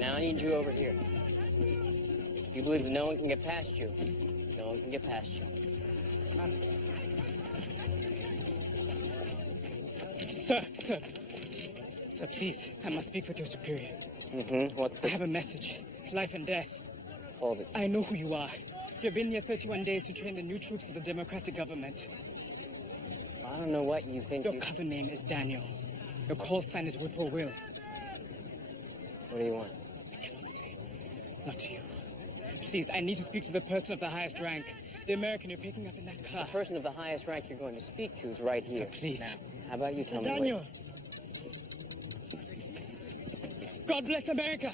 Now I need you over here. You believe that no one can get past you. No one can get past you. Sir, please, I must speak with your superior. What's I have a message. It's life and death. Hold it. I know who you are. You've been here 31 days to train the new troops of the democratic government. I don't know what you think. Your cover name is Daniel. Your call sign is Whippoorwill. What do you want? I cannot say. Not to you. Please, I need to speak to the person of the highest rank. The American you're picking up in that car. The person of the highest rank you're going to speak to is right here. Sir, please. Now, how about you tell me Daniel. God bless America.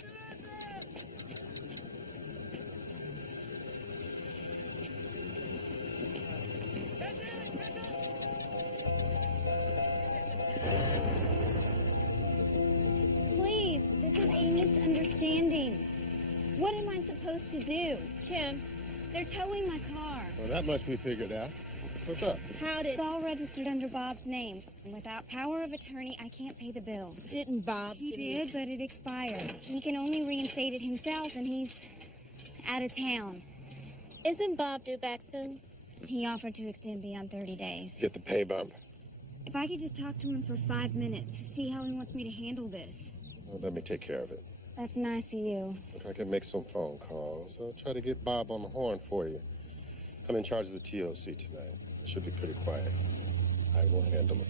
Please, this is a misunderstanding. What am I supposed to do? Kim. They're towing my car. Well, that much we figured out. What's up? It's all registered under Bob's name. Without power of attorney, I can't pay the bills. Didn't Bob? He did, but it expired. He can only reinstate it himself, and he's out of town. Isn't Bob due back soon? He offered to extend beyond 30 days. Get the pay bump. If I could just talk to him for 5 minutes, see how he wants me to handle this. Well, let me take care of it. That's nice of you. Look, I can make some phone calls. I'll try to get Bob on the horn for you. I'm in charge of the TOC tonight. It should be pretty quiet. I will handle it.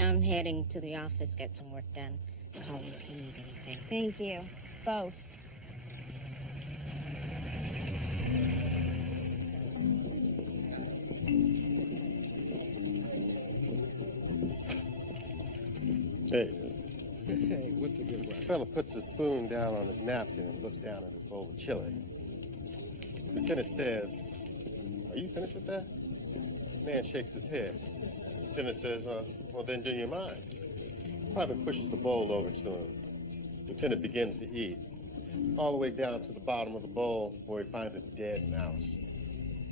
I'm heading to the office, get some work done. Call me if you need anything. Thank you. Both. Hey, what's the good one? The fella puts his spoon down on his napkin and looks down at his bowl of chili. Lieutenant says, "Are you finished with that?" Man shakes his head. Lieutenant says, "Well, then do you mind?" Private pushes the bowl over to him. Lieutenant begins to eat, all the way down to the bottom of the bowl where he finds a dead mouse.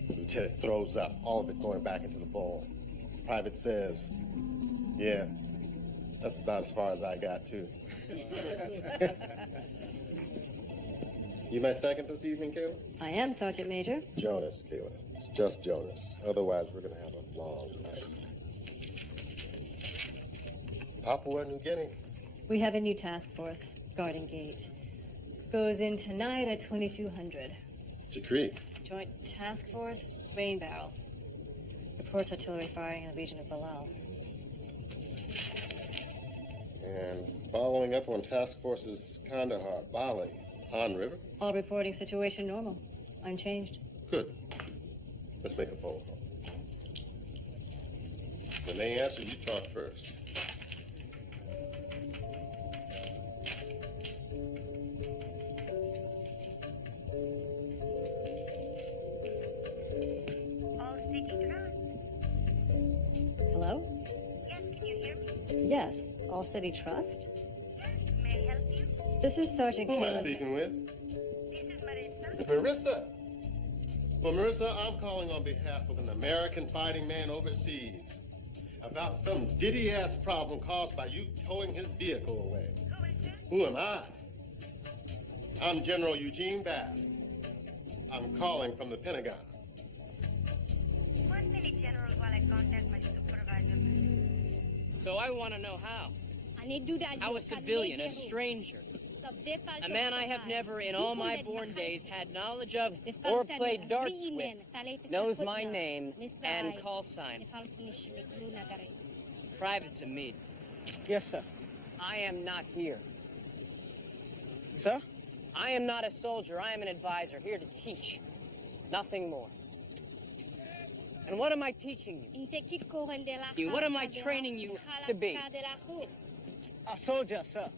Lieutenant throws up, all of it going back into the bowl. Private says, "Yeah, that's about as far as I got, too." You my second this evening, Kayla? I am, Sergeant Major. Jonas, Kayla. It's just Jonas. Otherwise, we're going to have a long night. Papua New Guinea. We have a new task force, Garden Gate. Goes in tonight at 2200. Decree. Joint Task Force, Rain Barrel. Reports artillery firing in the region of Balal. And following up on Task Force's Kandahar, Bali, Han River. All reporting situation normal. Unchanged. Good. Let's make a phone call. When they answer, you talk first. Hello? Yes, can you hear me? Yes. All City Trust? Yes, may I help you? This is Sergeant Who am I Caleb. speaking with? This is Marissa. Marissa. Well, Marissa, I'm calling on behalf of an American fighting man overseas about some ditty-ass problem caused by you towing his vehicle away. Who is this? Who am I? I'm General Eugene Basque. I'm calling from the Pentagon. 1 minute, General, while I contact my supervisor. So I want to know how. How a civilian, a stranger, a man I have never in all my born days had knowledge of or played darts with, knows my name and call sign. Private Samid. Yes, sir. I am not here. Sir? I am not a soldier. I am an advisor, here to teach. Nothing more. And what am I teaching you? What am I training you to be? A soldier, sir.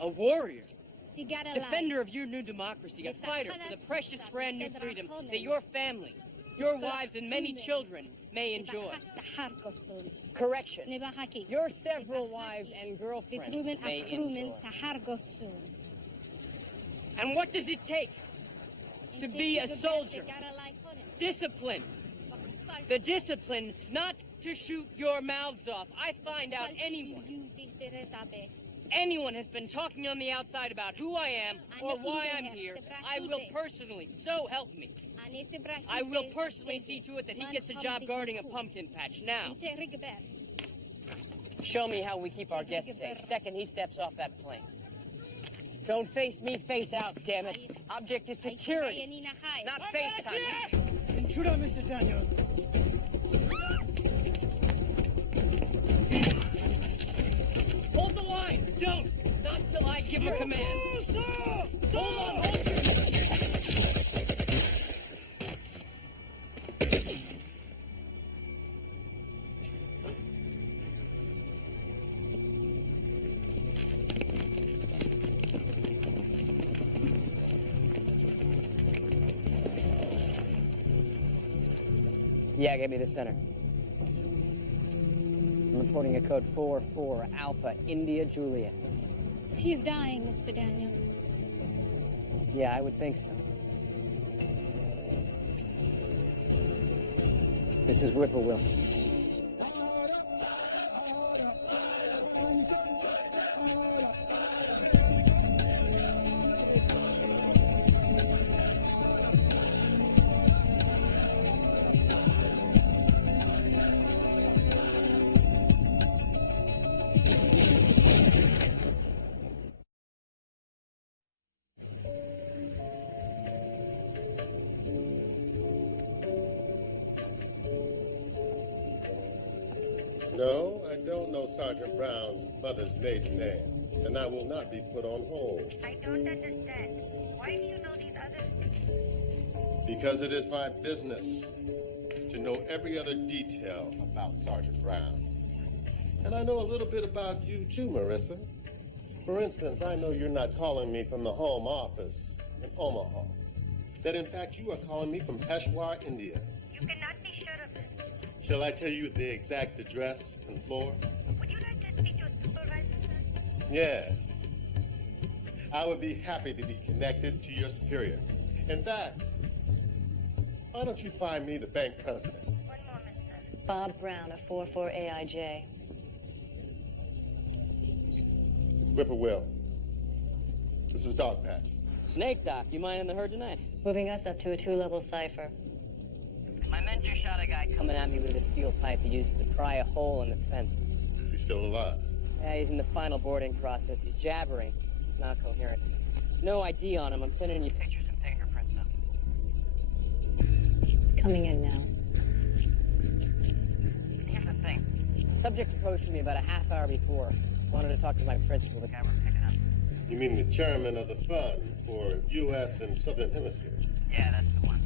A warrior. Defender of your new democracy. A fighter for the precious brand new freedom that your family, your wives, and many children may enjoy. Correction. Your several wives and girlfriends may enjoy. And what does it take to be a soldier? Discipline. The discipline not to shoot your mouths off. I find out anyone has been talking on the outside about who I am or why I'm here, I will personally, so help me, I will personally see to it that he gets a job guarding a pumpkin patch. Now, show me how we keep our guests safe. Second, he steps off that plane. Don't face me, face out, damn it. Object is security, not FaceTime. Intruder, Mr. Daniel. Hold the line. Don't. Not till I give a command. Hold on. Hold your... Yeah, get me the center. I'm reporting a code 44 Alpha India Juliet. He's dying, Mr. Daniel. Yeah, I would think so. This is Whippoorwill. No, I don't know Sergeant Brown's mother's maiden name, and I will not be put on hold. I don't understand. Why do you know these others? Because it is my business to know every other detail about Sergeant Brown. And I know a little bit about you too, Marissa. For instance, I know you're not calling me from the home office in Omaha. That in fact you are calling me from Peshawar, India. You cannot be sure of this. Shall I tell you the exact address and floor? Would you like to speak to a supervisor, sir? Yes. I would be happy to be connected to your superior. In fact, why don't you find me the bank president? One moment, sir. Bob Brown of 44 AIJ. Whippoorwill. This is Dog Patch. Snake Doc, you mind in the herd tonight? Moving us up to a 2-level cipher. My men just shot a guy coming at me with a steel pipe he used to pry a hole in the fence. He's still alive. Yeah, he's in the final boarding process. He's jabbering. He's not coherent. No ID on him. I'm sending you pictures and fingerprints now. It's coming in now. Here's the thing. Subject approached me about a half hour before. Wanted to talk to my principal, the guy we're picking up. You mean the chairman of the fund for U.S. and Southern Hemisphere? Yeah, that's the one.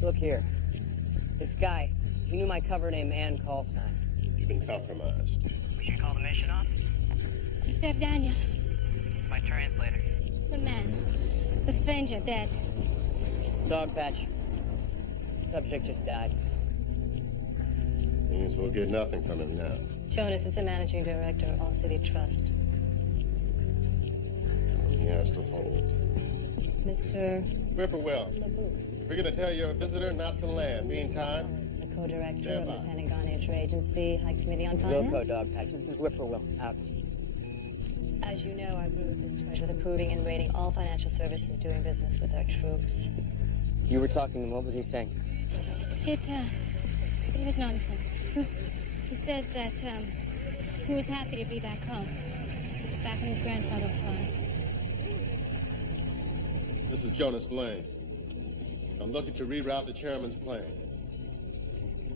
Look here. This guy, he knew my cover name and call sign. You've been compromised. We should call the mission off? Mr. Daniel, My translator. the man, the stranger dead. Dog Patch. Subject just died. Means we'll get nothing from him now. Jonas, it's a managing director of All City Trust. He has to hold. Mr. Whippoorwill, we're going to tell your visitor not to land. Meantime, The co-director Stand of the by. Pentagon Interagency High Committee on Wilco, Finance. Dog Patch. This is Whippoorwill. Out. As you know, our group is charged with approving and rating all financial services doing business with our troops. You were talking to him. What was he saying? It was nonsense. He said that, he was happy to be back home. Back on his grandfather's farm. this is Jonas Blaine. I'm looking to reroute the chairman's plane.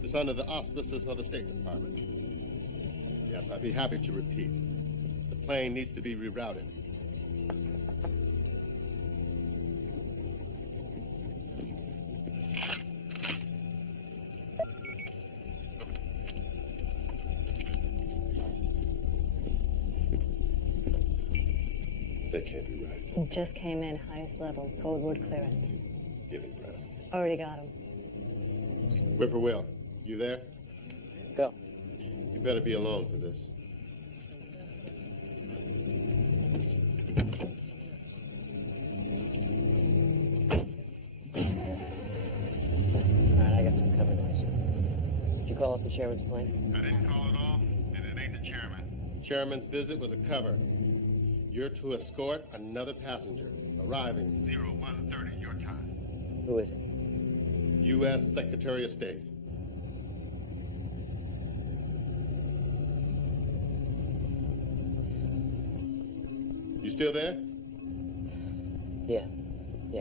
It's under the auspices of the State Department. Yes, I'd be happy to repeat. The plane needs to be rerouted. That can't be right. It just came in, highest level, Goldwood clearance. Give it, Brown. Already got him. Whippoorwill, you there? Go. You better be alone for this. All right, I got some cover noise. Did you call off the chairman's plane? I didn't call at all, and it ain't the chairman. Chairman's visit was a cover. You're to escort another passenger arriving 0130 your time. Who is it? U.S. Secretary of State. You still there? Yeah,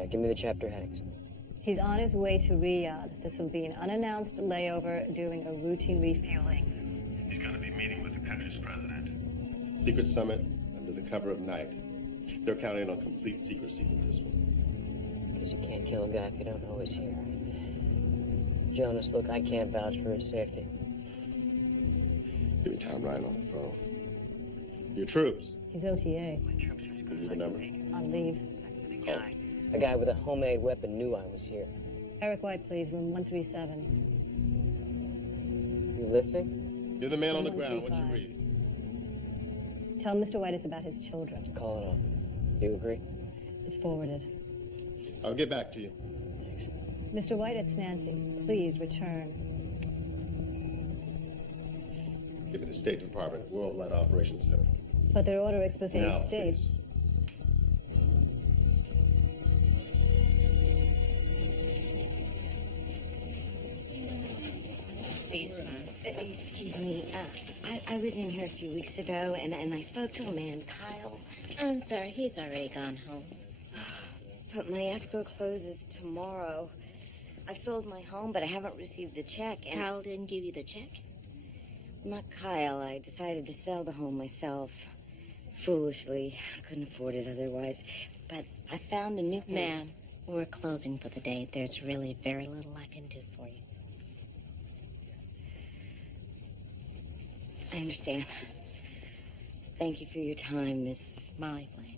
give me the chapter headings. He's on his way to Riyadh. This will be an unannounced layover doing a routine refueling. He's going to be meeting with the country's president. Secret summit under the cover of night. They're counting on complete secrecy with this one. Guess you can't kill a guy if you don't know he's here. Jonas, look, I can't vouch for his safety. Give me Tom Ryan on the phone. Your troops. He's OTA. Give me the number. On leave. Call him. A guy with a homemade weapon knew I was here. Eric White, please, room 137. You listening? You're the man on the ground. What you read? Tell Mr. White it's about his children. Call it off. You agree? It's forwarded. I'll get back to you. Thanks. Mr. White, it's Nancy. Please return. Give me the State Department Worldwide Operations Center. But their order explicitly Now, states. please. Excuse me. I was in here a few weeks ago, and I spoke to a man, Kyle. I'm sorry, he's already gone home. But my escrow closes tomorrow. I've sold my home, but I haven't received the check. And Kyle didn't give you the check? not Kyle. I decided to sell the home myself. Foolishly. I couldn't afford it otherwise. But I found a new... Ma'am, we're closing for the day. There's really very little I can do for you. I understand. Thank you for your time, Miss Molly Blaine.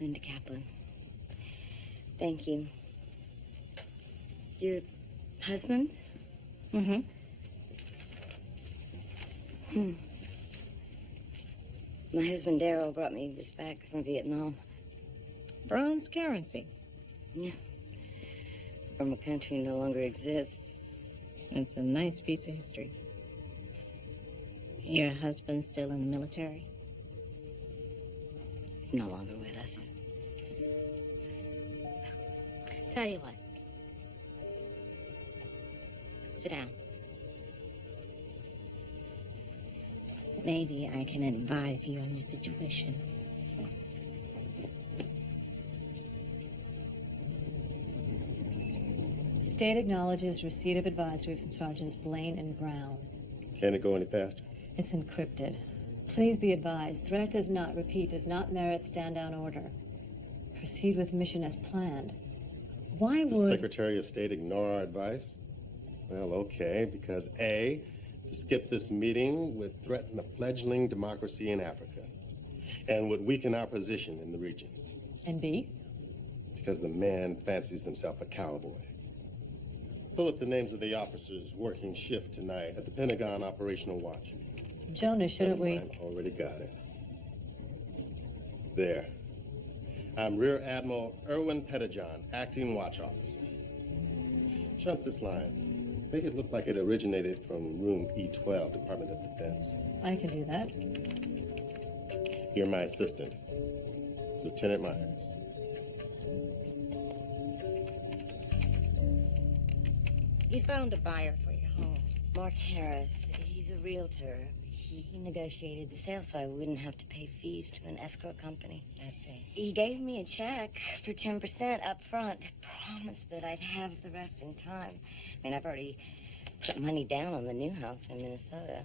Linda Kaplan. Thank you. Your husband? Mm-hmm. My husband Darryl brought me this back from Vietnam. Bronze currency. Yeah. From a country no longer exists. It's a nice piece of history. Your husband's still in the military? He's no longer with us. Tell you what. Sit down. Maybe I can advise you on your situation. State acknowledges receipt of advisory from Sergeants Blaine and Brown. Can it go any faster? It's encrypted. Please be advised, threat does not merit stand-down order. Proceed with mission as planned. Why The would... Secretary of State ignore our advice? Well, okay, because A, to skip this meeting would threaten a fledgling democracy in Africa and would weaken our position in the region. And B? Because the man fancies himself a cowboy. Pull up the names of the officers working shift tonight at the Pentagon Operational Watch. Jonas, shouldn't we... I already got it. There. I'm Rear Admiral Erwin Pettijohn, acting watch officer. Jump this line. Make it look like it originated from room E12, Department of Defense. I can do that. You're my assistant, Lieutenant Myers. You found a buyer for your home. Mark Harris, he's a realtor. He negotiated the sale so I wouldn't have to pay fees to an escrow company. I see. He gave me a check for 10% up front. Promised that I'd have the rest in time. I mean, I've already put money down on the new house in Minnesota.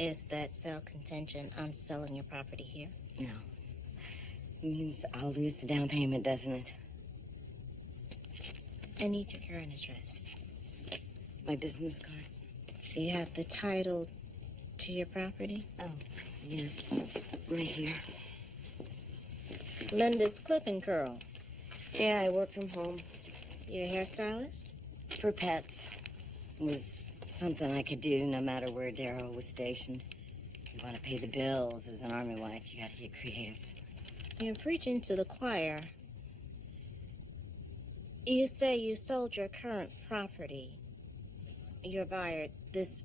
Is that sale contingent on selling your property here? No. It means I'll lose the down payment, doesn't it? I need your current address. My business card. Do you have the title to your property? Oh, yes. Right here. Linda's clip and curl. Yeah, I work from home. You're a hairstylist? For pets. It was something I could do no matter where Daryl was stationed. You want to pay the bills as an army wife, you got to get creative. You're preaching to the choir. You say you sold your current property. Your buyer, this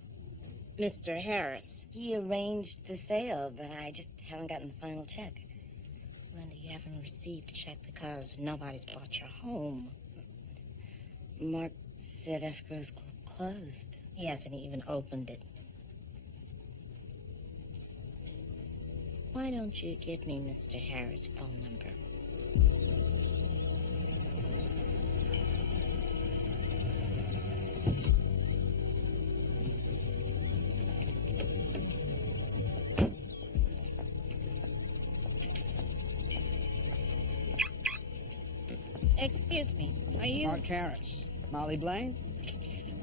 Mr. Harris. He arranged the sale, but I just haven't gotten the final check. Linda, you haven't received a check because nobody's bought your home. Mark said escrow's closed. He hasn't even opened it. Why don't you give me Mr. Harris' phone number? Excuse me, are you... Mark Harris. Molly Blaine?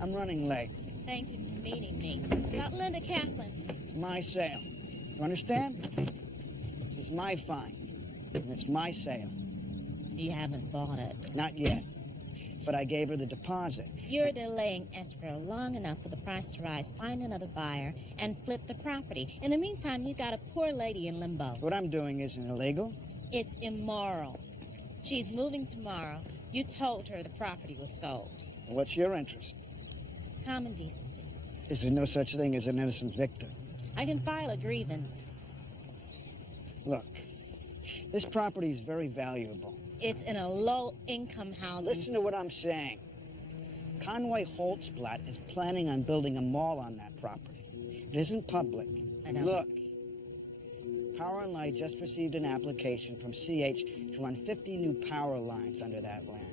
I'm running late. Thank you for meeting me. About Linda Kaplan. It's my sale. You understand? This is my find, and it's my sale. You haven't bought it. Not yet, but I gave her the deposit. You're delaying escrow long enough for the price to rise. Find another buyer and flip the property. In the meantime, you got a poor lady in limbo. What I'm doing isn't illegal. It's immoral. She's moving tomorrow. You told her the property was sold. What's your interest? Common decency. Is there no such thing as an innocent victim? I can file a grievance. Look, this property is very valuable. It's in a low-income housing... Listen to what I'm saying. Conway Holtzblatt is planning on building a mall on that property. It isn't public. I know. Look, Power and Light just received an application from CH to run 50 new power lines under that land.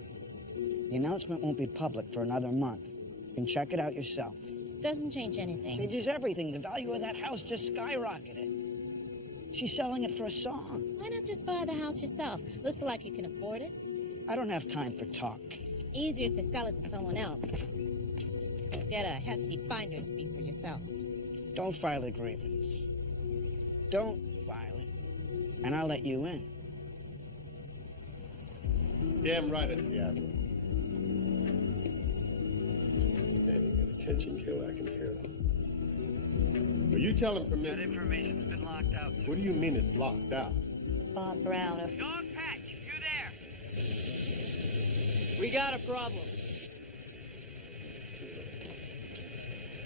The announcement won't be public for another month. You can check it out yourself. Doesn't change anything. Changes everything. The value of that house just skyrocketed. She's selling it for a song. Why not just buy the house yourself? Looks like you can afford it. I don't have time for talk. Easier to sell it to someone else. Get a hefty finder's fee for yourself. Don't file a grievance. Don't file it, and I'll let you in. Damn right it's the Admiral. Standing at attention kill, I can hear them. Are you telling permit? That information's been locked out. What do you mean it's locked out? Bob Brown of... Dog Patch, you there? We got a problem.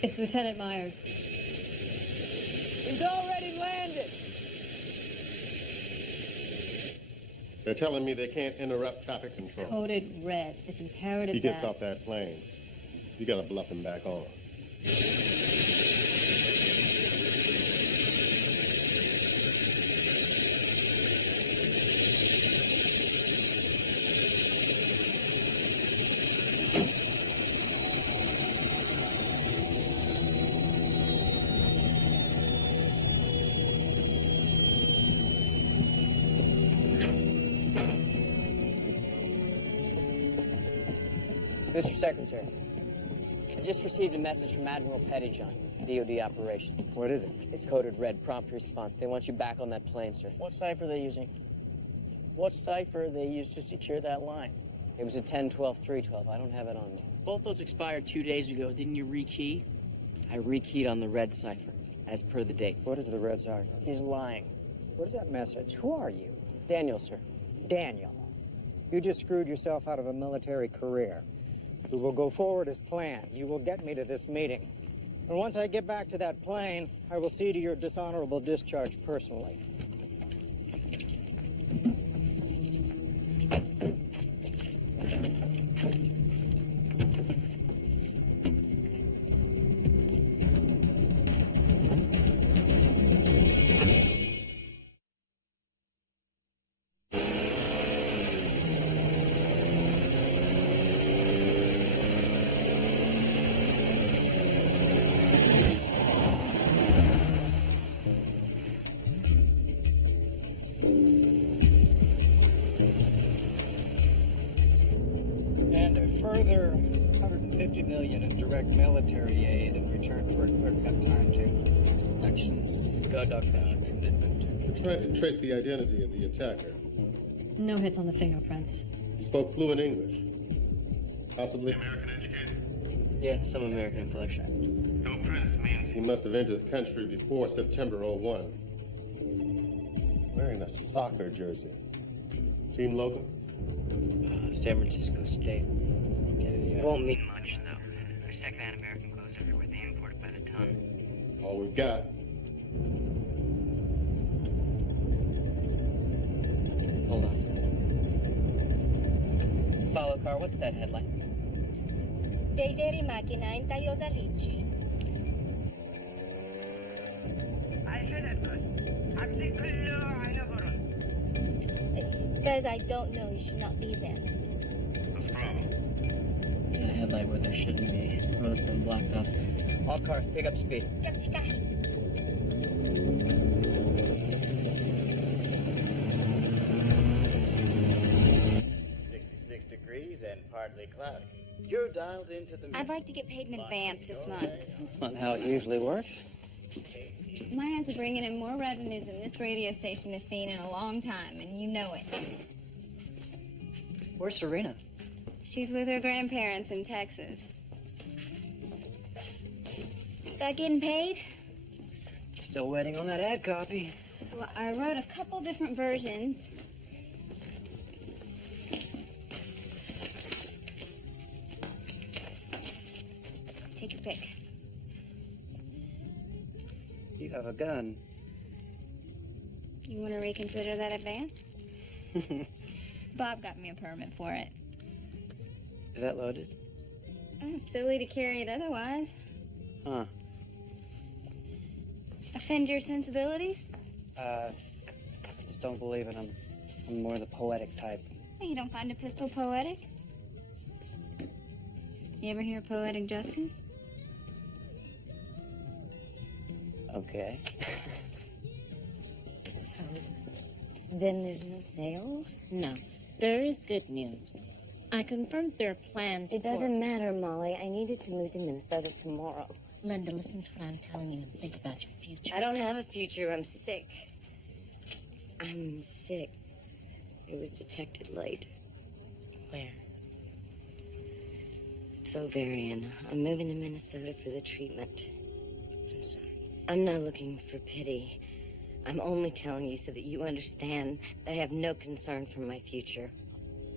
It's Lieutenant Myers. He's already landed. They're telling me they can't interrupt traffic control. Coded red. It's imperative He gets that... off that plane. You gotta bluff him back on. Mr. Secretary, I just received a message from Admiral Pettyjohn, DOD Operations. What is it? It's coded red, prompt response. They want you back on that plane, sir. What cipher are they using? What cipher they used to secure that line? It was a 10-12-312. I don't have it on me. Both those expired 2 days ago. Didn't you rekey? I rekeyed on the red cipher, as per the date. What is the red cipher? He's lying. What is that message? Who are you? Daniel, sir. Daniel. You just screwed yourself out of a military career. We will go forward as planned. You will get me to this meeting. And once I get back to that plane, I will see to your dishonorable discharge personally. And a further $150 million in direct military aid in return for a clear-cut timetable for the next elections. Go, Dr. We're trying to trace the identity of the attacker. No hits on the fingerprints. He spoke fluent English. Possibly American educated. Yeah, some American inflection. No prints means he must have entered the country before September 01. Wearing a soccer jersey. Team logo? San Francisco State. Won't mean much, though. There's second-hand American clothes everywhere. They import by the ton. All we've got. Hold on. Follow car, what's that headline? Deideri macchina in tagliosa lici. It says I don't know. You should not be there. What's the problem? A headlight where there shouldn't be. Road's been blocked off. All cars, pick up speed. 66 degrees and partly cloudy. You're dialed into the... I'd like to get paid in advance this month. That's not how it usually works. My ads are bringing in more revenue than this radio station has seen in a long time, and you know it. Where's Serena? She's with her grandparents in Texas. About getting paid? Still waiting on that ad copy. Well, I wrote a couple different versions. Take your pick. You have a gun. You want to reconsider that advance? Bob got me a permit for it. Is that loaded? It's silly to carry it otherwise. Huh. Offend your sensibilities? Just don't believe it. I'm more the poetic type. You don't find a pistol poetic? You ever hear poetic justice? Okay. So, then there's no sale? No. There is good news. I confirmed their plans. It doesn't matter, Molly. I needed to move to Minnesota tomorrow. Linda, listen to what I'm telling you and think about your future. I don't have a future. I'm sick. I'm sick. It was detected late. Where? It's ovarian. I'm moving to Minnesota for the treatment. I'm sorry. I'm not looking for pity. I'm only telling you so that you understand that I have no concern for my future.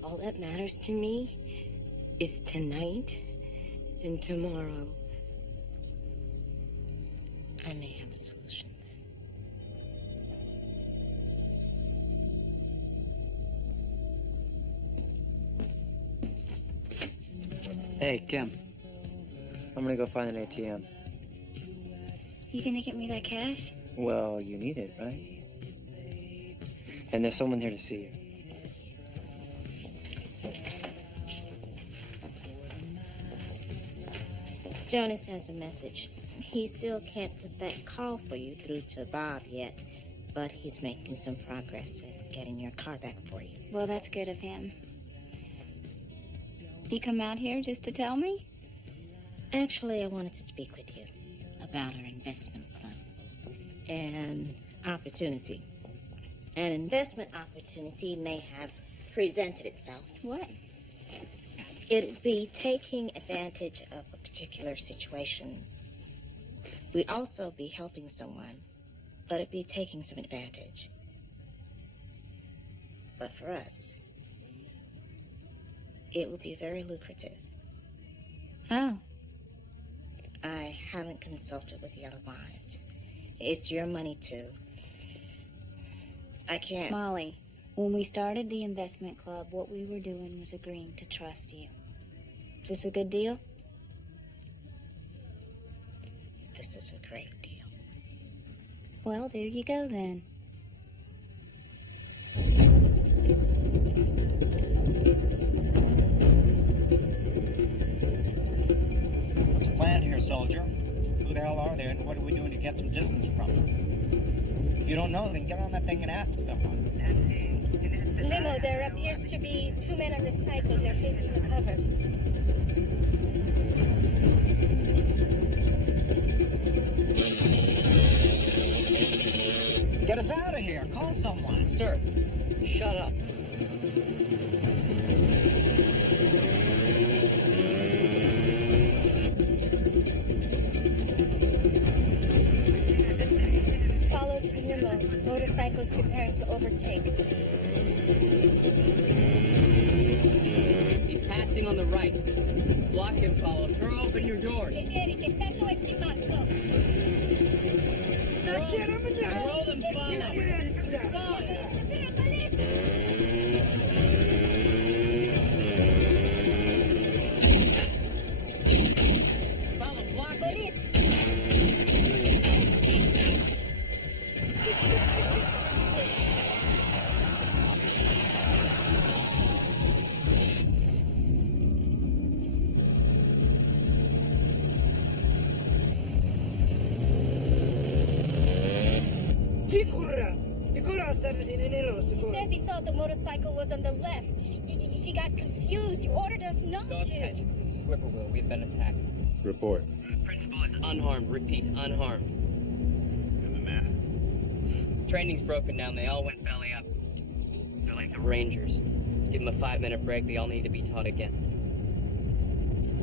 All that matters to me is tonight and tomorrow. I may have a solution then. Hey, Kim. I'm gonna go find an ATM. You gonna get me that cash? Well, you need it, right? And there's someone here to see you. Jonas has a message. He still can't put that call for you through to Bob yet, but he's making some progress in getting your car back for you. Well, that's good of him. You come out here just to tell me? Actually, I wanted to speak with you about our investment club. An opportunity. An investment opportunity may have presented itself. What? It'd be taking advantage of a particular situation. We'd also be helping someone, but it'd be taking some advantage. But for us, it would be very lucrative. Oh. I haven't consulted with the other wives. It's your money, too. I can't... Molly, when we started the investment club, what we were doing was agreeing to trust you. Is this a good deal? This is a great deal. Well, there you go, then. What's the plan here, soldier? Who the hell are they, and what are we doing to get some distance from them? If you don't know, then get on that thing and ask someone. Limo, there appears to be 2 men on the cycle. Their faces are covered. Get us out of here. Call someone. Sir, shut up. Follow to limo. Motorcycles preparing to overtake. He's passing on the right. Block him, follow. Throw open your doors. Roll them, follow, block him. He says he thought the motorcycle was on the left. He got confused. You ordered us not Dog to. catch. This is Whippoorwill. We've been attacked. Report. Principal is Unharmed. Repeat, unharmed. And the man? Training's broken down. They all went belly up. They're like the Rangers. Give them a 5-minute break. They all need to be taught again.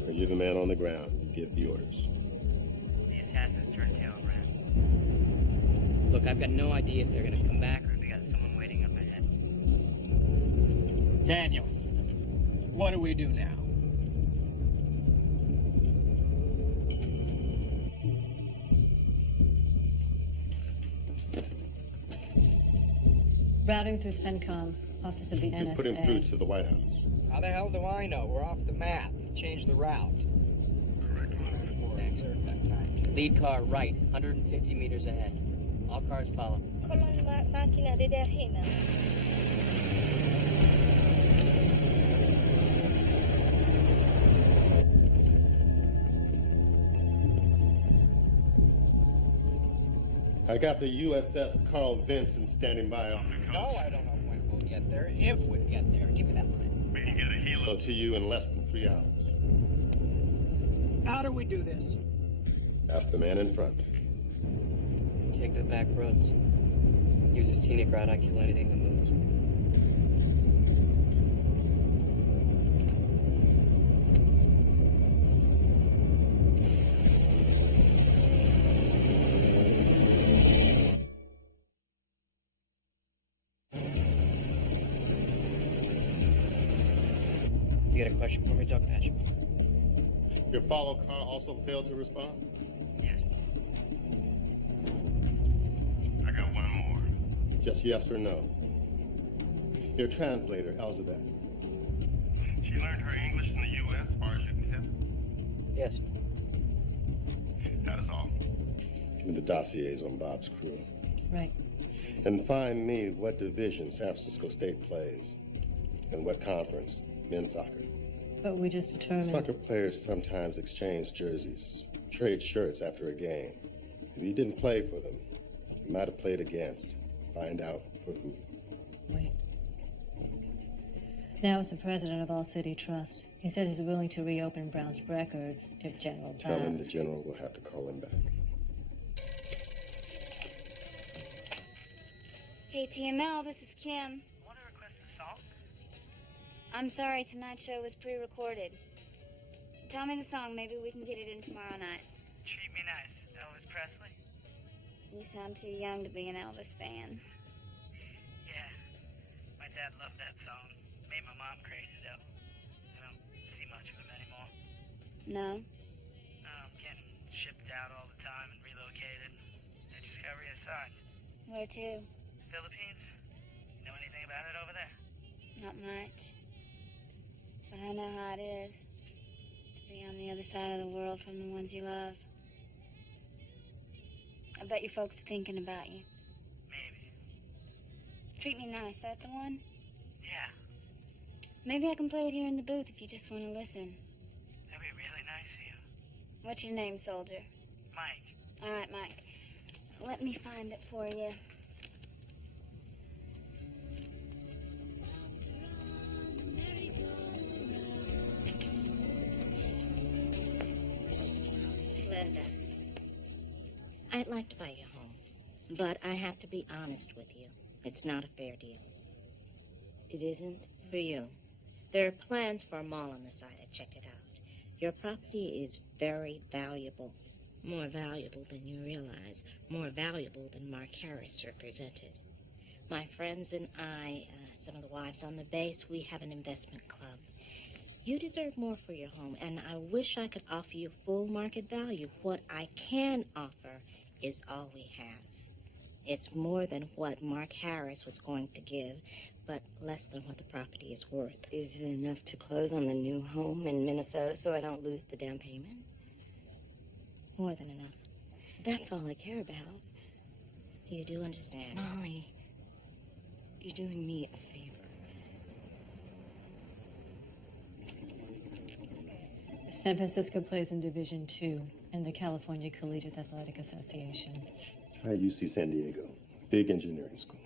Are you the man on the ground? You give the orders. The assassins turned tail and ran. Look, I've got no idea if they're gonna come back or Or they got someone waiting up ahead. Daniel, what do we do now? Routing through CENTCOM, office of the You put him NSA. through to the White House. How the hell do I know? We're off the map. Change the route. Lead car right, 150 meters ahead. All cars follow. Máquina de derrima. I got the USS Carl Vinson standing by. No, I don't know when we'll get there. If we get there. Give me that line. We can get a helo to you in less than 3 hours. How do we do this? Ask the man in front. Take the back roads. Use a scenic route. I kill anything that moves. You got a question for me, Dog Patch? Your follow car also failed to respond? Yes. I got one more. Just yes or no. Your translator, Elizabeth. She learned her English in the U.S., as far as you can tell. Yes. That is all. Give me the dossiers on Bob's crew. Right. And find me what division San Francisco State plays. And what conference, men's soccer. But we just determined. Soccer players sometimes exchange jerseys, trade shirts after a game. If you didn't play for them, you might have played against. Find out for who. Wait. Now it's the president of All City Trust. He says he's willing to reopen Brown's records if General Tell him the Bass. general will have to call him back. KTML, this is Kim. Want to request a song? I'm sorry, tonight's show was pre-recorded. Tell me the song, maybe we can get it in tomorrow night. Treat Me Nice, Elvis Presley. You sound too young to be an Elvis fan. Yeah, my dad loved that song. Made my mom crazy, though. I don't see much of him anymore. No? I'm getting shipped out all the time and relocated. I just got reassigned. Where to? Philippines? Know anything about it over there? Not much. But I know how it is to be on the other side of the world from the ones you love. I bet your folks are thinking about you. Maybe. Treat Me Nice, that the one? Yeah, Maybe I can play it here in the booth if you just want to listen. that'd be really nice of you. What's your name, soldier? Mike. All right, Mike. Let me find it for you. Linda, I'd like to buy you home, but I have to be honest with you. It's not a fair deal. It isn't? For you. There are plans for a mall on the side. I checked it out. Your property is very valuable. More valuable than you realize. More valuable than Mark Harris represented. My friends and I, some of the wives on the base, we have an investment club. You deserve more for your home, and I wish I could offer you full market value. What I can offer is all we have. It's more than what Mark Harris was going to give, but less than what the property is worth. Is it enough to close on the new home in Minnesota so I don't lose the down payment? More than enough. That's all I care about. You do understand. Molly, you're doing me a favor. San Francisco plays in Division II in the California Collegiate Athletic Association. Try UC San Diego. Big engineering school.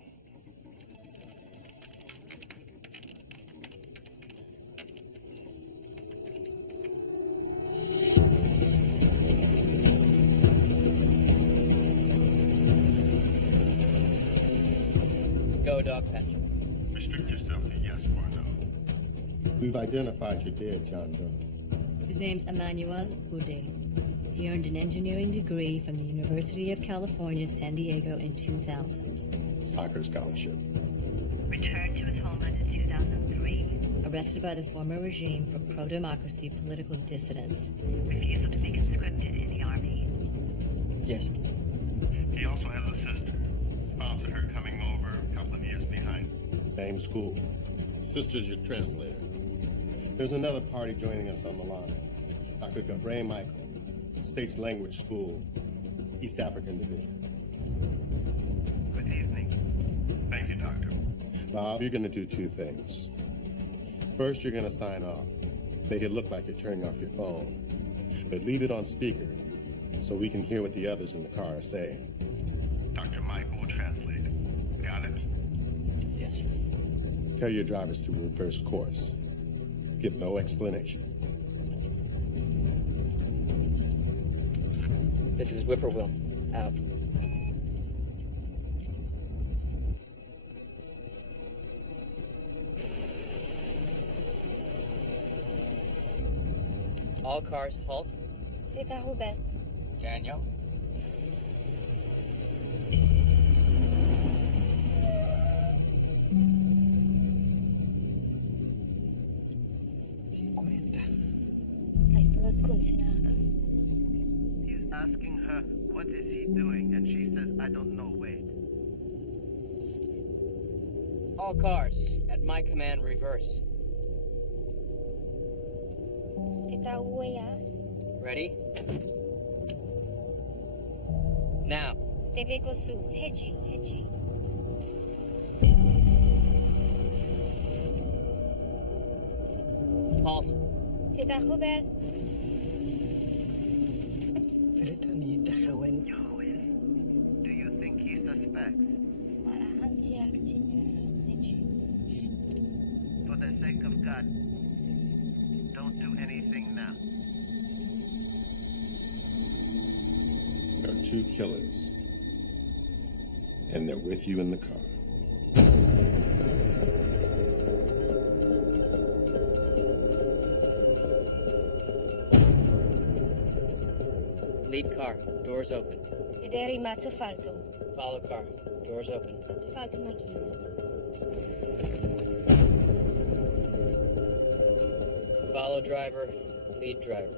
Go, dog patch. Restrict yourself to yes or no. We've identified your dead John Doe. His name's Emmanuel Ude. He earned an engineering degree from the University of California, San Diego in 2000. Soccer scholarship. Returned to his homeland in 2003. Arrested by the former regime for pro-democracy political dissidents. Refusal to be conscripted in the army. Yes. He also has a sister. Sponsored her coming over a couple of years behind. Same school. Sister's your translator. There's another party joining us on the line. Dr. Gabriel Michael, States Language School, East African Division. Good evening. Thank you, Doctor. Bob, you're going to do two things. First, you're going to sign off. Make it look like you're turning off your phone. But leave it on speaker so we can hear what the others in the car are saying. Dr. Michael will translate. Got it? Yes. Tell your drivers to reverse course. Give no explanation. This is Whippoorwill. Out. All cars, halt. Tita Hubert. Daniel? Ay flod kun sinak. He's asking her, what is he doing? And she says, I don't know, wait. All cars, at my command, reverse. Tita Uweya. Ready? Now. Teve gosu. Heji. Halt. Tita Hubert. Joey, do you think he suspects? For the sake of God, don't do anything now. There are two killers, and they're with you in the car. Lead car, doors open. Ideri matsu falto. Follow car, doors open. Matsu falto makina. Follow driver, lead driver.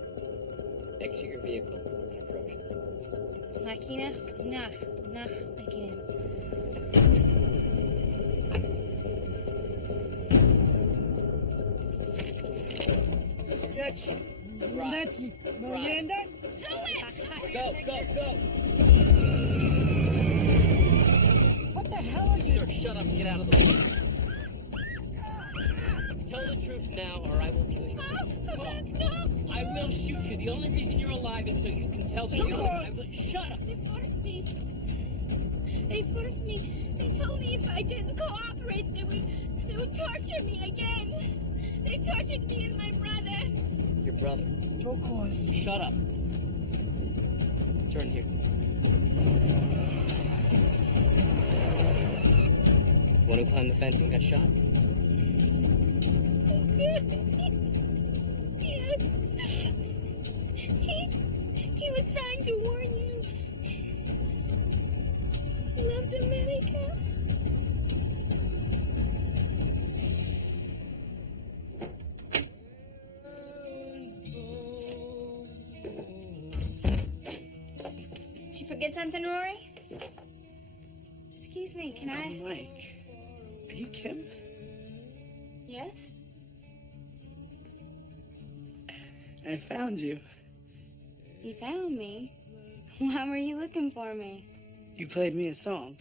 Exit your vehicle and approach. Makina, nach, makina. Go. What the hell are you? Sir, shut up and get out of the way. Tell the truth now or I will kill you. No! I will shoot you. The only reason you're alive is so you can tell the truth. I will... Shut up! They forced me. They told me if I didn't cooperate, they would torture me again. They tortured me and my brother. Your brother. Of course. Shut up. Turn here. One who climbed the fence and got shot. trying to warn you. I loved America. Did you forget something, Rory? Excuse me, can I? Mike. Are you Kim? Yes? I found you. You found me? Why were you looking for me? You played me a song.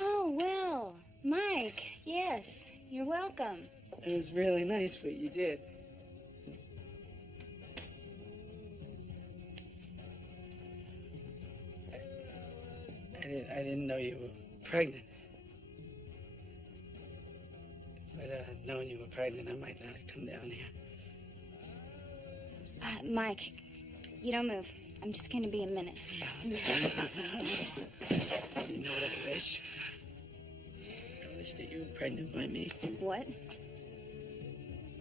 Oh, well, Mike, yes, you're welcome. It was really nice what you did. I didn't know you were pregnant. If I'd known you were pregnant, I might not have come down here. Mike, you don't move. I'm just gonna be a minute. You know what I wish? I wish that you were pregnant by me. What?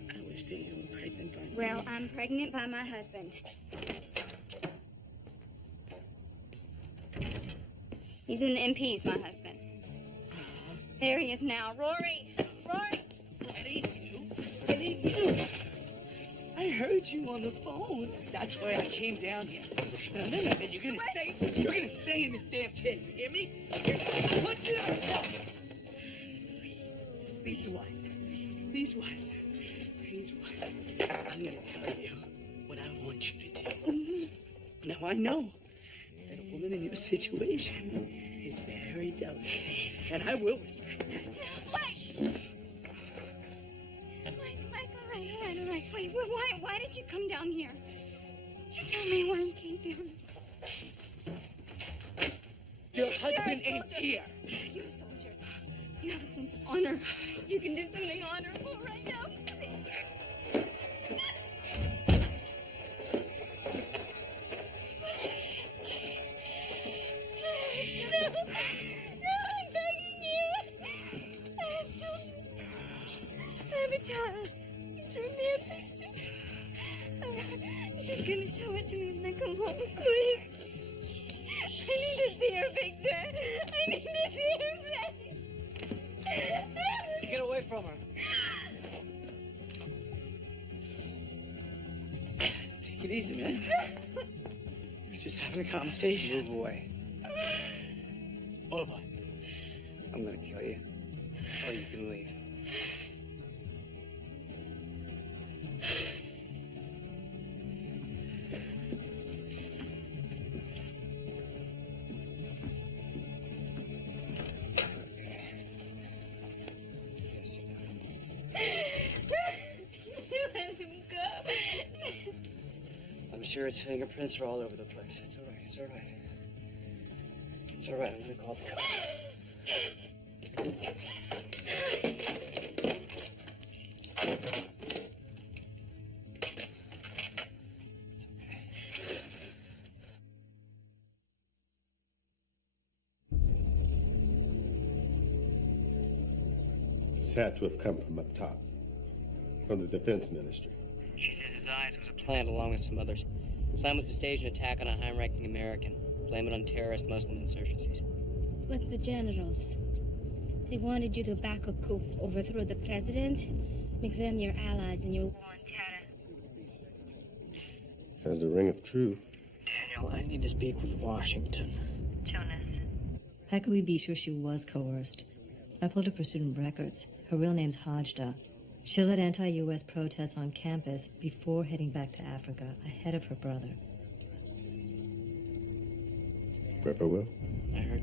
I wish that you were pregnant by me. Well, I'm pregnant by my husband. He's in the MPs, my husband. There he is now. Rory! Rory! Eddie, you. I heard you on the phone. That's why I came down here. Now, then I said, you're gonna stay in this damn chair. You hear me? What's it? Please, what? Please, what? Please, what? I'm gonna tell you what I want you to do. Now, I know that a woman in your situation is very delicate, and I will respect that. Mike, all right. Wait, why did you come down here? Just tell me why you came down. Your husband ain't here. You're a soldier. You have a sense of honor. You can do something honorable right now. No, I'm begging you. I have children. I have a child. She drew me a picture. She's gonna show it to me when I come home. Please. I need to see her picture. I need to see her face. Get away from her. Take it easy, man. We're just having a conversation. Move away. Or what? I'm gonna kill you. Or you can leave. You let him go. I'm sure its fingerprints are all over the place. It's all right. It's all right. It's all right. I'm gonna call the cops. It's okay. This had to have come from up top, from the defense ministry. She says his eyes was a plan along with some others. The plan was to stage an attack on a high-ranking American, blame it on terrorist Muslim insurgencies. It was the generals. They wanted you to back a coup, overthrow the president, make them your allies in your war on terror. Has the ring of truth. Daniel, I need to speak with Washington. Jonas. How could we be sure she was coerced? I pulled up her student records. Her real name's Hajda. She led anti-U.S. protests on campus before heading back to Africa, ahead of her brother. Brother Will? I heard.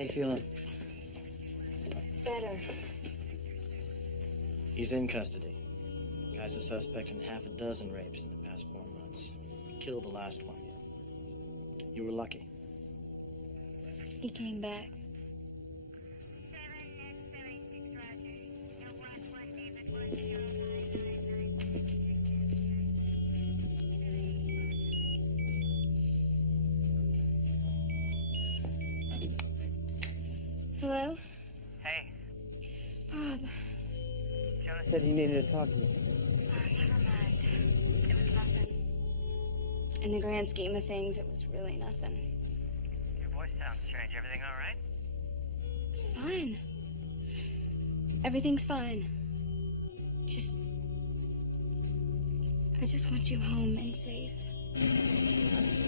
How you feeling? Better. He's in custody. Guy's a suspect in half a dozen rapes in the past 4 months. Killed the last one. You were lucky. He came back. Hello? Hey, Bob. Jonas Said he needed to talk to you. Never mind. It was nothing. In the grand scheme of things, it was really nothing. your voice sounds strange. Everything all right? It's fine. Everything's fine. I just want you home and safe.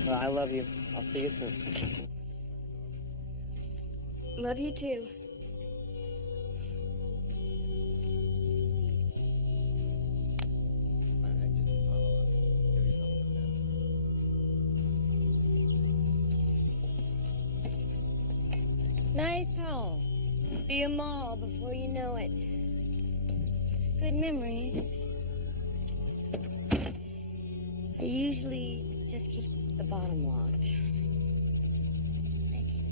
Well, I love you. I'll see you soon. Love you too. Nice home. Be a mall before you know it. Good memories. I usually just keep the bottom locked. Thank you.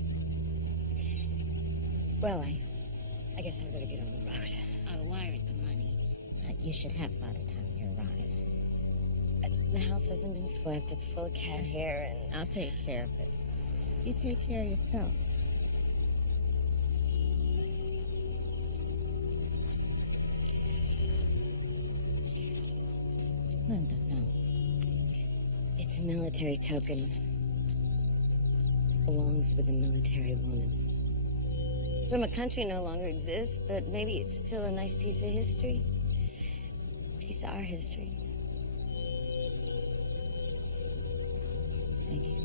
Well, I guess I better get on the road. I'll wire it the money that you should have by the time you arrive. The house hasn't been swept. It's full of cat hair and... I'll take care of it. You take care of yourself. Linda, no. It's a military token. Belongs with a military woman. From a country no longer exists, but maybe it's still a nice piece of history. Piece of our history. Thank you.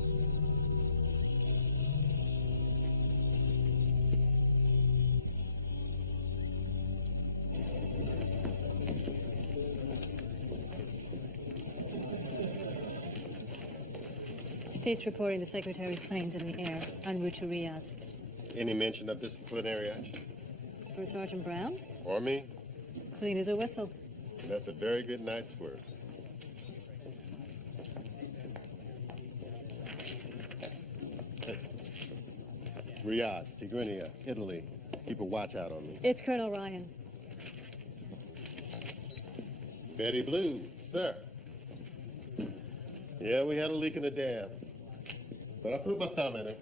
State's reporting the Secretary's plane's in the air, en route to Riyadh. Any mention of disciplinary action? For Sergeant Brown? Or me? Clean as a whistle. That's a very good night's work. Hey. Riyadh, Tigrinya, Italy. Keep a watch out on me. It's Colonel Ryan. Betty Blue, sir. Yeah, we had a leak in the dam. But I put my thumb in it.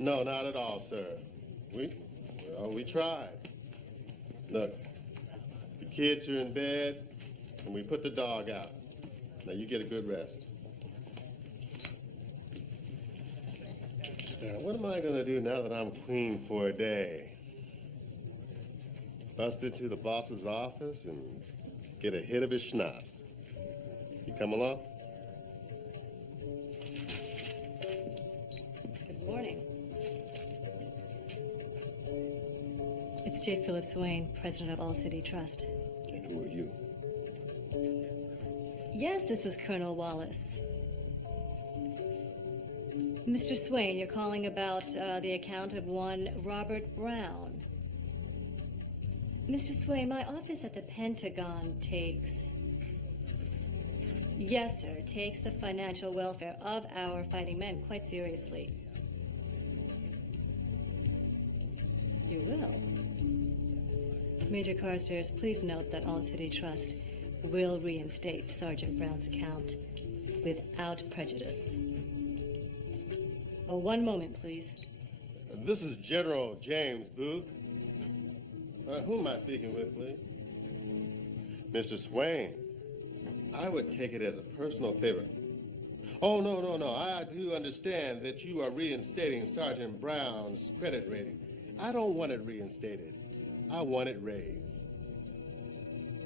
No, not at all, sir. We tried. Look, the kids are in bed, and we put the dog out. Now you get a good rest. Now, what am I gonna do now that I'm queen for a day? Bust into the boss's office and get a hit of his schnapps. You come along? Good morning. It's J. Philip Swain, president of All City Trust. And who are you? Yes, this is Colonel Wallace. Mr. Swain, you're calling about the account of one Robert Brown. Mr. Swain, my office at the Pentagon takes... Yes, sir, takes the financial welfare of our fighting men quite seriously. You will. Major Carstairs, please note that All City Trust will reinstate Sergeant Brown's account without prejudice. Oh, one moment, please. This is General James Booth. Who am I speaking with, please? Mr. Swain, I would take it as a personal favor. Oh, no. I do understand that you are reinstating Sergeant Brown's credit rating. I don't want it reinstated. I want it raised.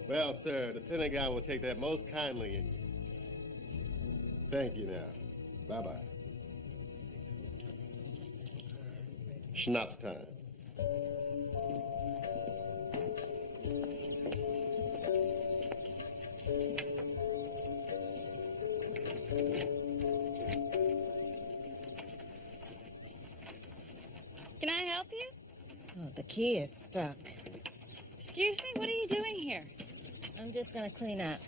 Well, sir, the Pentagon will take that most kindly in you. Thank you now. Bye-bye. Schnapps time. key is stuck. Excuse me, what are you doing here? I'm just gonna clean up.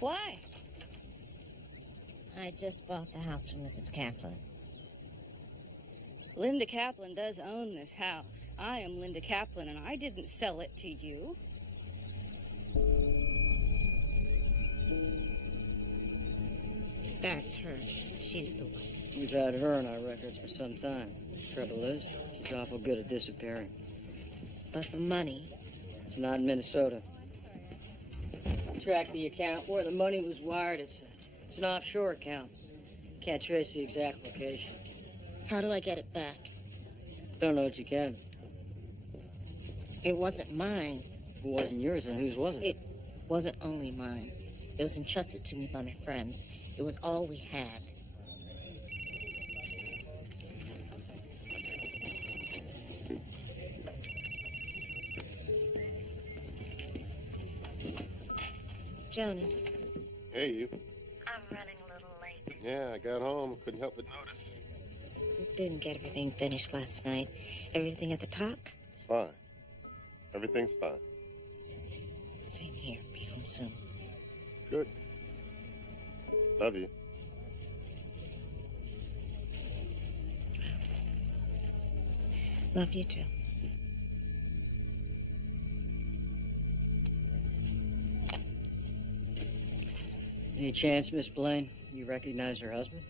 Why? I just bought the house from Mrs. Kaplan. Linda Kaplan does own this house. I am Linda Kaplan, and I didn't sell it to you. That's her. She's the one. We've had her on our records for some time. Trouble is, she's awful good at disappearing. But the money? It's not in Minnesota. Track the account where the money was wired. It's an offshore account. Can't trace the exact location. How do I get it back? Don't know what you can. It wasn't mine. If it wasn't yours, then whose was it? It wasn't only mine. It was entrusted to me by my friends. It was all we had. Jonas. Hey, you. I'm running a little late. Yeah, I got home. Couldn't help but notice. Didn't get everything finished last night. Everything at the top? It's fine. Everything's fine. Same here. Be home soon. Good. Love you. Love you too. Any chance, Miss Blaine, you recognize her husband?